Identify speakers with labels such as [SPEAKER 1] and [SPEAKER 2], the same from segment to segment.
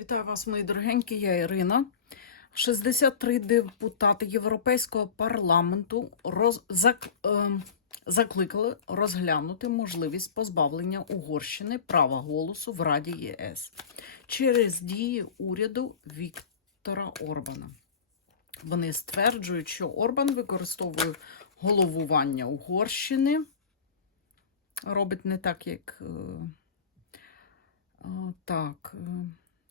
[SPEAKER 1] Вітаю вас, мої дорогенькі, я Ірина. 63 депутати Європейського парламенту роз... зак... е... закликали розглянути можливість позбавлення Угорщини права голосу в Раді ЄС через дії уряду Віктора Орбана. Вони стверджують, що Орбан використовує головування Угорщини, робить не так, як. е, е, Так.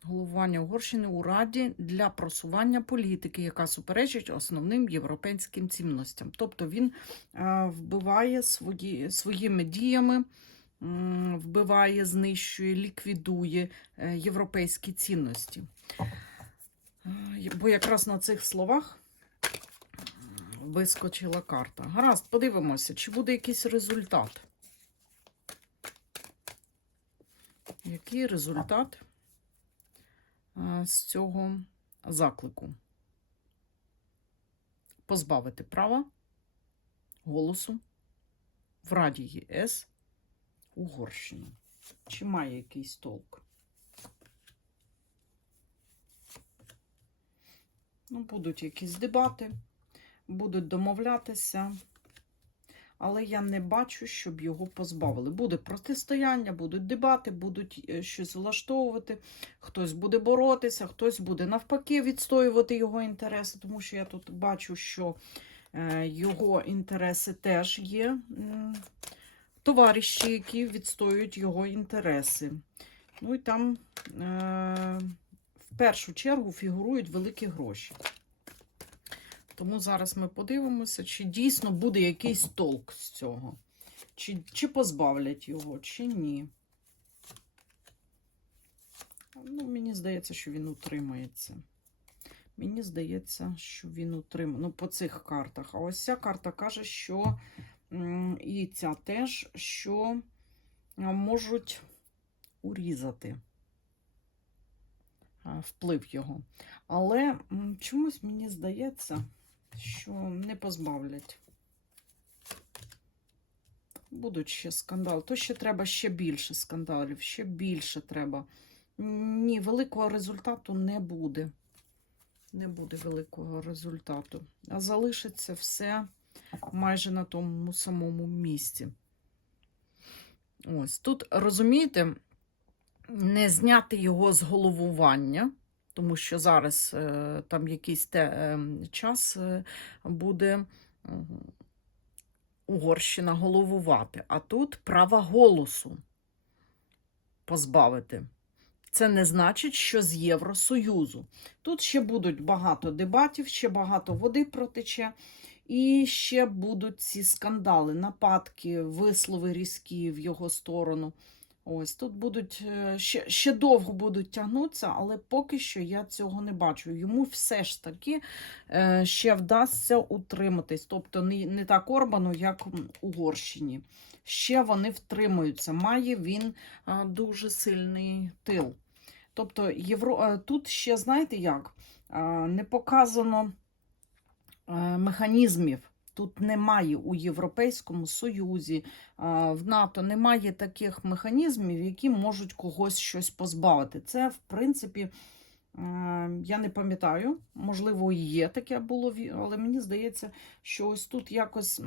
[SPEAKER 1] Головування Угорщини у Раді для просування політики, яка суперечить основним європейським цінностям. Тобто він е, вбиває свої, своїми діями, вбиває, знищує, ліквідує е, європейські цінності. Е, Бо якраз на цих словах вискочила карта. Гаразд, подивимося, чи буде якийсь результат. Який результат? Е, з цього заклику. Позбавити права голосу в Раді ЄС Угорщини. Чи має якийсь толк? Ну, будуть якісь дебати, будуть домовлятися, але я не бачу, щоб його позбавили. Буде протистояння, будуть дебати, будуть е, щось влаштовувати. Хтось буде боротися, хтось буде навпаки відстоювати його інтереси, тому що я тут бачу, що е, його інтереси теж є товариші, які відстоюють його інтереси. Ну і там е, в першу чергу фігурують великі гроші. Тому зараз ми подивимося, чи дійсно буде якийсь толк з цього. Чи, чи позбавлять його, чи ні. Ну, мені здається, що він утримається. Мені здається, що він утримає. Ну, по цих картах. А ось ця карта каже, що і ця теж, що можуть урізати вплив його. Але чомусь мені здається, що не позбавлять. Будуть ще скандали. То ще треба ще більше скандалів, ще більше треба. Ні, великого результату не буде. Не буде великого результату. А залишиться все майже на тому самому місці. Ось тут, розумієте, не зняти його з головування, тому що зараз е, там якийсь те, е, час е, буде Угорщина головувати, а тут права голосу позбавити. Це не значить, що з Євросоюзу. Тут ще будуть багато дебатів, ще багато води протече, і ще будуть ці скандали, нападки, вислови різкі в його сторону. Ось тут будуть е, ще, ще довго будуть тягнутися, але поки що я цього не бачу. Йому все ж таки е, ще вдасться утриматись. Тобто не, не так Орбану, як Угорщині. Ще вони втримуються. Має він а, дуже сильний тил. Тобто, Євро... е, тут ще, знаєте як, не показано е, механізмів. Тут немає у Європейському Союзі, в НАТО немає таких механізмів, які можуть когось щось позбавити. Це, в принципі, я не пам'ятаю, можливо, і є таке було, але мені здається, що ось тут якось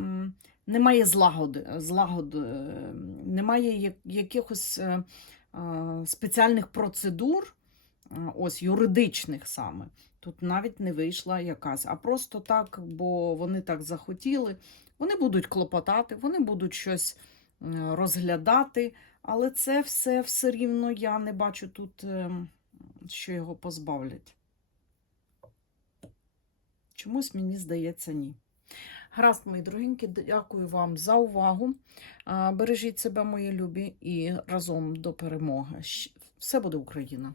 [SPEAKER 1] немає злагоди, злагоди е, немає якихось е, е, спеціальних процедур, ось юридичних саме. Тут навіть не вийшла якась, а просто так, бо вони так захотіли. Вони будуть клопотати, вони будуть щось е, розглядати, але це все все рівно я не бачу тут, ем, що його позбавлять. Чомусь мені здається, ні. Гаразд, мої дорогенькі, дякую вам за увагу. Бережіть себе, мої любі, і разом до перемоги. Все буде Україна!